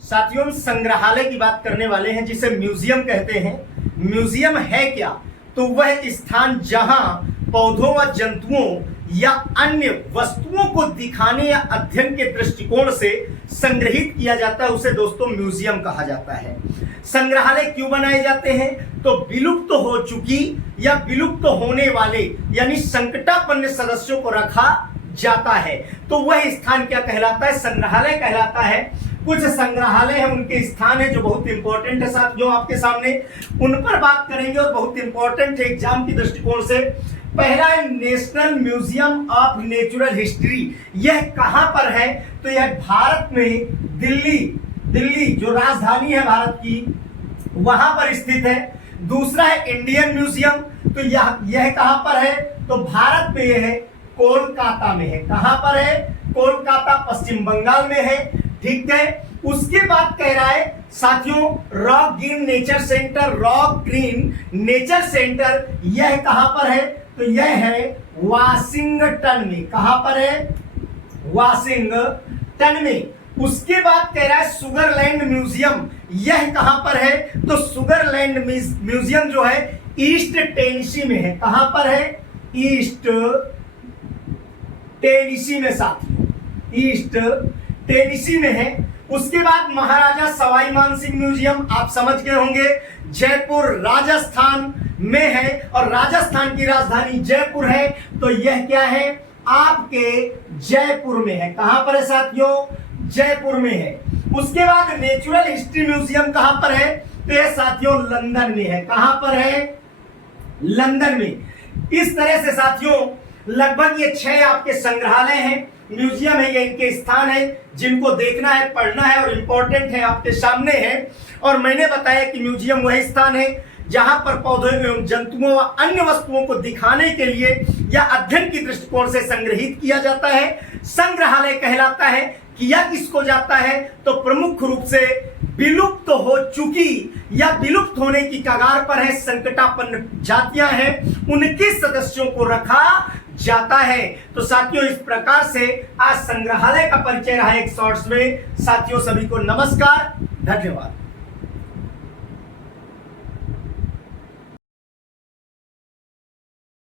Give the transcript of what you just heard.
साथियों, हम संग्रहालय की बात करने वाले हैं जिसे म्यूजियम कहते हैं। म्यूजियम है क्या? तो वह स्थान जहां पौधों व जंतुओं या अन्य वस्तुओं को दिखाने या अध्ययन के दृष्टिकोण से संग्रहित किया जाता है उसे दोस्तों म्यूजियम कहा जाता है। संग्रहालय क्यों बनाए जाते हैं? तो विलुप्त हो चुकी या विलुप्त होने वाले यानी संकटापन्न सदस्यों को रखा जाता है। तो वह स्थान क्या कहलाता है? संग्रहालय कहलाता है। कुछ संग्रहालय है, उनके स्थान है जो बहुत इंपॉर्टेंट है साथियों, आपके सामने उन पर बात करेंगे और बहुत इंपॉर्टेंट है एग्जाम की दृष्टिकोण से। पहला है national museum of natural history. यह कहां पर है? तो यह भारत में दिल्ली जो राजधानी है भारत की, वहां पर स्थित है। दूसरा है इंडियन म्यूजियम। तो यह कहां पर है? तो भारत में यह है, कोलकाता में है। कहां पर है? कोलकाता, पश्चिम बंगाल में है। ठीक है। उसके बाद कह रहा है साथियों रॉक ग्रीन नेचर सेंटर, यह कहां पर है? तो यह है वाशिंगटन में। कहां पर है? वाशिंगटन में। उसके बाद कह रहा है सुगरलैंड म्यूजियम, यह कहां पर है? तो सुगरलैंड म्यूजियम जो है ईस्ट टेनेसी में है। कहां पर है? ईस्ट टेनेसी में साथियों, ईस्ट टेनेसी में है। उसके बाद महाराजा सवाई मानसिंह म्यूजियम, आप समझ गए होंगे, जयपुर राजस्थान में है और राजस्थान की राजधानी जयपुर है। तो यह क्या है? आपके जयपुर में है। कहां पर है साथियों? जयपुर में है। उसके बाद नेचुरल हिस्ट्री म्यूजियम कहां पर है? तो यह साथियों लंदन में है। कहां पर है? लंदन में। इस तरह से साथियों लगभग ये 6 आपके संग्रहालय हैं, म्यूजियम है, ये इनके स्थान है जिनको देखना है, पढ़ना है और इंपॉर्टेंट है, आपके सामने है। और मैंने बताया कि म्यूजियम वही स्थान है जहां पर पौधों एवं जंतुओं व अन्य वस्तुओं को दिखाने के लिए या अध्ययन की दृष्टिकोण से संग्रहित किया जाता है। संग्रहालय कहलाता है। किया किसको जाता है? तो प्रमुख रूप से विलुप्त हो चुकी या विलुप्त होने की कगार पर है, संकटापन्न जातियां हैं, उनके सदस्यों को रखा जाता है। तो साथियों इस प्रकार से आज संग्रहालय का परिचय रहा एक शॉर्ट्स में। साथियों सभी को नमस्कार, धन्यवाद।